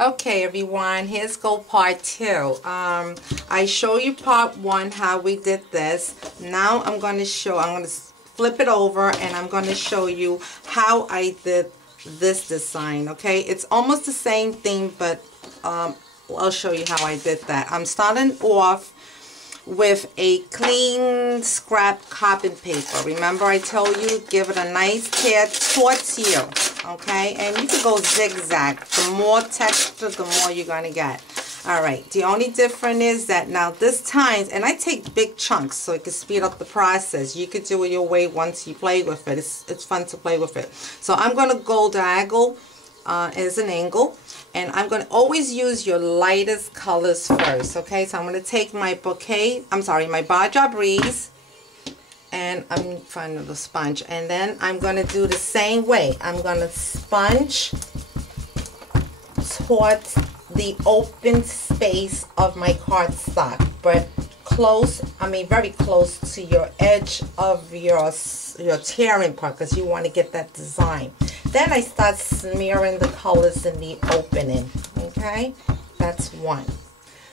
Okay, everyone, here's go part two. I show you part one, how we did this. Now I'm going to flip it over and I'm going to show you how I did this design, okay? It's almost the same thing, but I'll show you how I did that. I'm starting off with a clean scrap cotton paper. Remember I told you, give it a nice tear towards you, okay? And you can go zigzag. The more texture, the more you're going to get. Alright, the only difference is that now this time, and I take big chunks so it can speed up the process. You could do it your way once you play with it. It's fun to play with it. So I'm going to go diagonal as an angle. And I'm going to always use your lightest colors first, okay? So I'm going to take my my Baja Breeze, and I'm finding the sponge. And then I'm going to do the same way. I'm going to sponge towards the open space of my cardstock, but very close to your edge of your tearing part, because you want to get that design. Then I start smearing the colors in the opening, okay? That's one.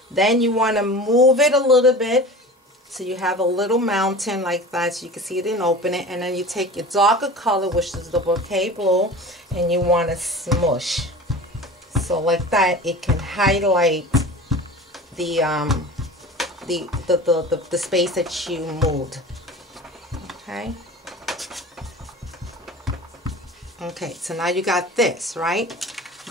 Then you want to move it a little bit so you have a little mountain like that so you can see it and open it. And then you take your darker color, which is the bouquet blue, and you want to smush. So like that, it can highlight the space that you moved, okay? Okay, so now you got this, right?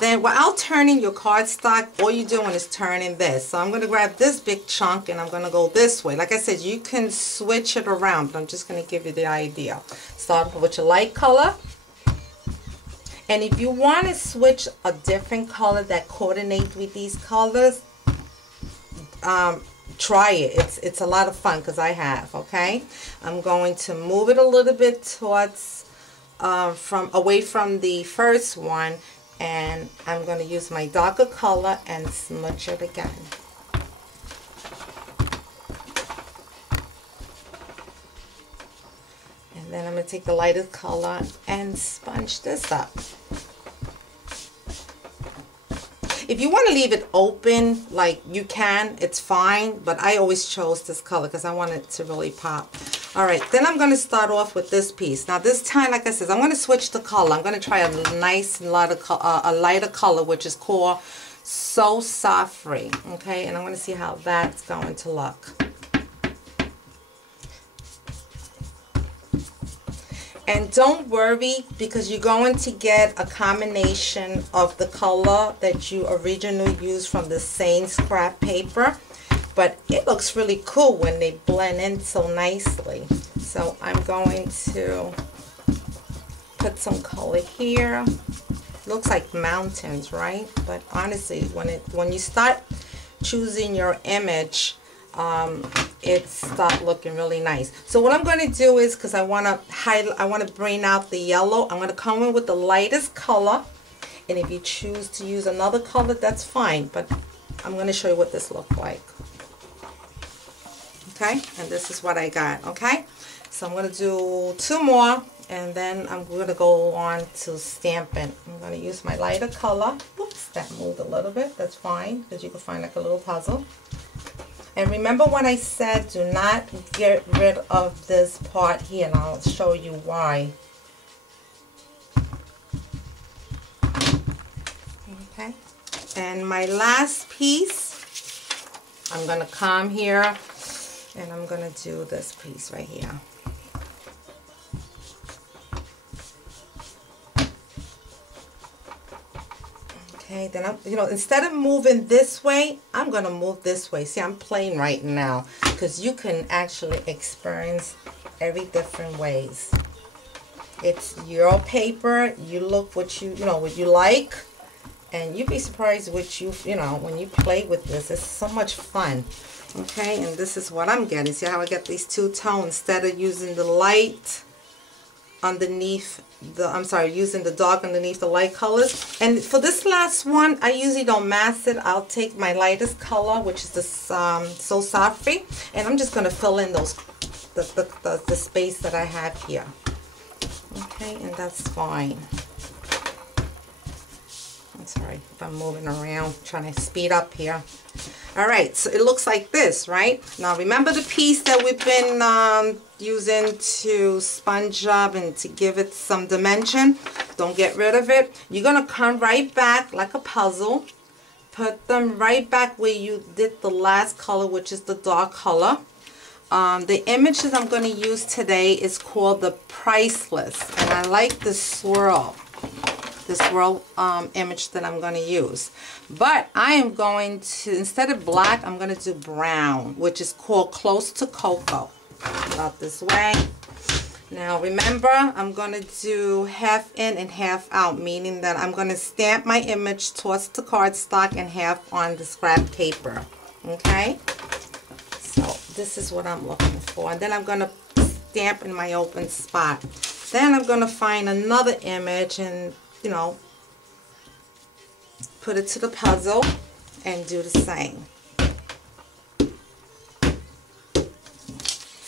Then while turning your cardstock, all you're doing is turning this. So I'm going to grab this big chunk and I'm going to go this way. Like I said, you can switch it around, but I'm just going to give you the idea. Start with your light color. And if you want to switch a different color that coordinates with these colors, try it. It's a lot of fun because I have, okay? I'm going to move it a little bit towards away from the first one, and I'm going to use my darker color and smudge it again. And then I'm going to take the lighter color and sponge this up. If you want to leave it open, like you can, it's fine, but I always chose this color because I want it to really pop. Alright, then I'm going to start off with this piece. Now this time, like I said, I'm going to switch the color. I'm going to try a nice lighter color, which is called So Softly. Okay, and I'm going to see how that's going to look. And don't worry, because you're going to get a combination of the color that you originally used from the same scrap paper. But it looks really cool when they blend in so nicely. So I'm going to put some color here. Looks like mountains, right? But honestly, when you start choosing your image, it starts looking really nice. So what I'm going to do is, because I want to bring out the yellow, I'm going to come in with the lightest color. And if you choose to use another color, that's fine. But I'm going to show you what this looks like. Okay, and this is what I got, okay? So I'm going to do two more, and then I'm going to go on to stamping. I'm going to use my lighter color. Oops, that moved a little bit. That's fine, because you can find like a little puzzle. And remember when I said do not get rid of this part here, and I'll show you why. Okay, and my last piece, I'm going to come here. And I'm going to do this piece right here. Okay, then instead of moving this way, I'm going to move this way. See, I'm playing right now because you can actually experience every different ways. It's your paper. You look what you like, and you'd be surprised what when you play with this. It's so much fun. Okay, and this is what I'm getting. See how I get these two tones instead of using the light underneath using the dark underneath the light colors. And for this last one, I usually don't mask it. I'll take my lightest color, which is this So Softly, and I'm just going to fill in those the space that I have here. Okay, and that's fine. I'm sorry if I'm moving around, trying to speed up here. All right, so it looks like this, right? Now remember the piece that we've been using to sponge up and to give it some dimension? Don't get rid of it. You're gonna come right back like a puzzle. Put them right back where you did the last color, which is the dark color. The image that I'm going to use today is called the Priceless, and I like the swirl image that I'm going to use. But I am going to, instead of black, I'm going to do brown, which is called Close to Cocoa. About this way. Now remember, I'm going to do half in and half out, meaning that I'm going to stamp my image towards the cardstock and half on the scrap paper. Okay? So this is what I'm looking for. And then I'm going to stamp in my open spot. Then I'm going to find another image and, you know, put it to the puzzle and do the same.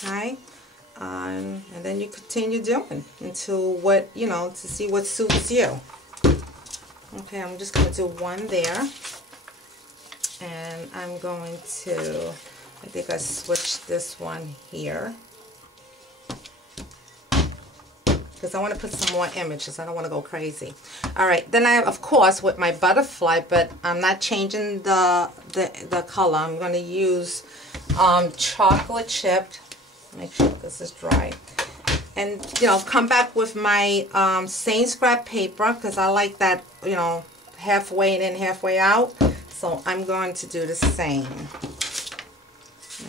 Okay? And then you continue doing until what, you know, to see what suits you. Okay, I'm just going to do one there. And I'm going to, I think I switched this one here. Because I want to put some more images. I don't want to go crazy. All right, then I have, of course, with my butterfly, but I'm not changing the color. I'm going to use chocolate chipped. Make sure this is dry. And, you know, come back with my same scrap paper because I like that, you know, halfway in and halfway out. So I'm going to do the same.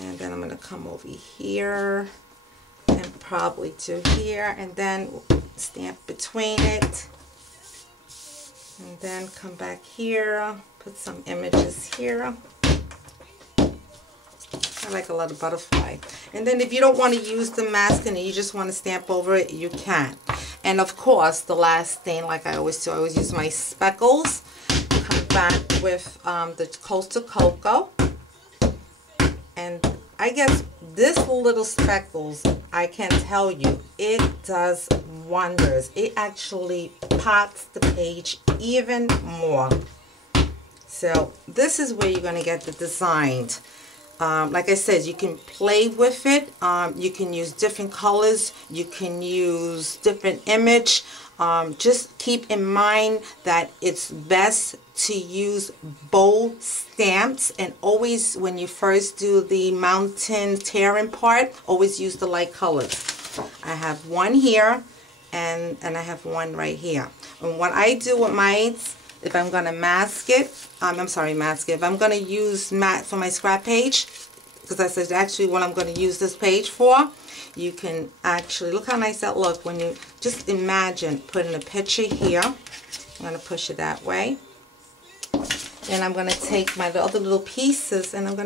And then I'm going to come over here and probably to here and then stamp between it. And then come back here, put some images here. I like a lot of butterfly. And then if you don't want to use the mask and you just want to stamp over it, you can. And of course, the last thing, like I always do, I always use my speckles. Come back with the Close to Cocoa. And I guess this little speckles, I can tell you, it does wonders. It actually pops the page even more. So this is where you're going to get the designs. Like I said, you can play with it. You can use different colors. You can use different image. Just keep in mind that it's best to use bold stamps, and always when you first do the mountain tearing part, always use the light colors. I have one here and I have one right here. And what I do with mine, if I'm going to mask it, if I'm going to use matte for my scrap page, because I said actually what I'm going to use this page for, you can actually, look how nice that looks when you just imagine putting a picture here. I'm going to push it that way. And I'm going to take my other little pieces and I'm going to